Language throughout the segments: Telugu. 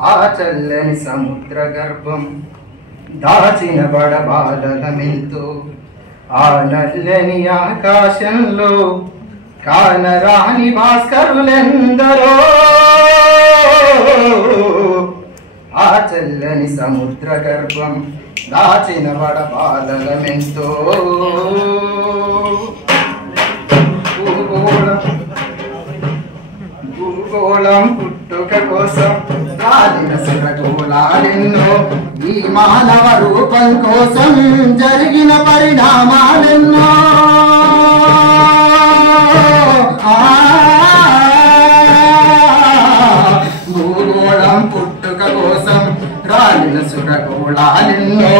ఆ చల్లని సముద్ర గర్భం దాచిన బడబాలమెంతో ఆ నల్లని ఆకాశంలో కానరాని భాస్కరులెందరో ఆ చల్లని సముద్ర గర్భం దాచిన బడబాలమెంతో భూగోళం పుట్టుక కోసం రాలిన సురగోళాలెన్నో ఈ మానవ రూపం కోసం జరిగిన పరిణామాలెన్నో భూగోళం పుట్టుక కోసం రాలిన సురగోళాలెన్నో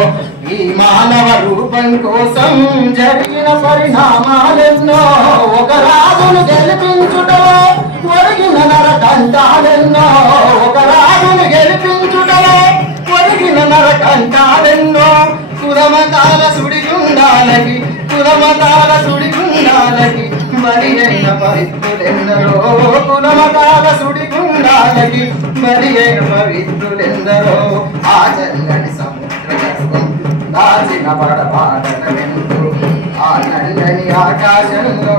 ఈ మానవ రూపం కోసం జరిగిన పరిణామాలెన్నో ఒక రాజును గెలిపించుటలో ఒరిగిన నరకంటాలెన్నో ఒక రాజును గెలిపించుటలో ఒరిగిన నరకంటాలెన్నో కులమతాల సుడిగుండాలకి కులమతాల సుడిగుండాలకి మరి అయిన పవిత్రులెందరో కులమతాల సుడిగుండాలకి మరి అయిన పవిత్రులెందరో ఆ చల్లని సముద్ర గర్భం దాచిన బడబాలమెంతో ఆ నల్లని ఆకాశంలో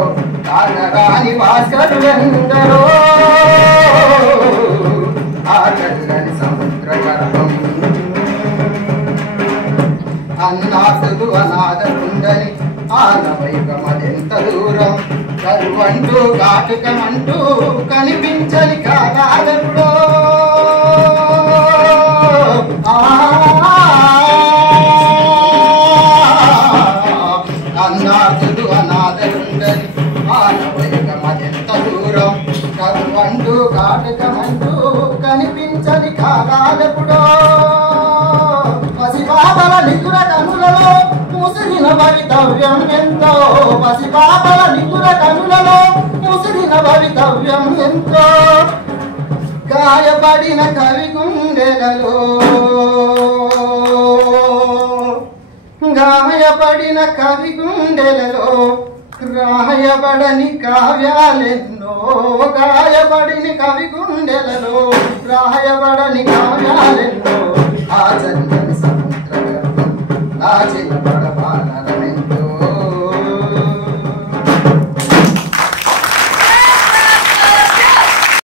కానరాని భాస్కరులెందరో ఆ చల్లని సముద్ర గర్భం అన్నాథులు అనాథలుండని ఆనవయుగమదెంత దూరం కరువంటూ కాటుకమంటూ కనిపించని కాలాలెప్పుడో అన్నాథులు అనాథలుండని ఆనవయుగమదెంత దూరం కరువంటూ కాటుకమంటూ కనిపించని కాలాలెప్పుడో పసిపాపల నిగుర కనులలో ముసిరిన భవితవ్యం ఎంతో పసిపాపల నిగుర కనులలో ముసిరిన భవితవ్యం ఎంతో గాయపడిన కవి గుండెలలో గాయపడిన కవి గుండెలలో రాయబడని కావ్యాలెన్నో గాయపడిన కవి గుండెలలో రాయబడని కావ్యాలెన్నో ఆ చల్లని సముద్ర గర్భం దాచిన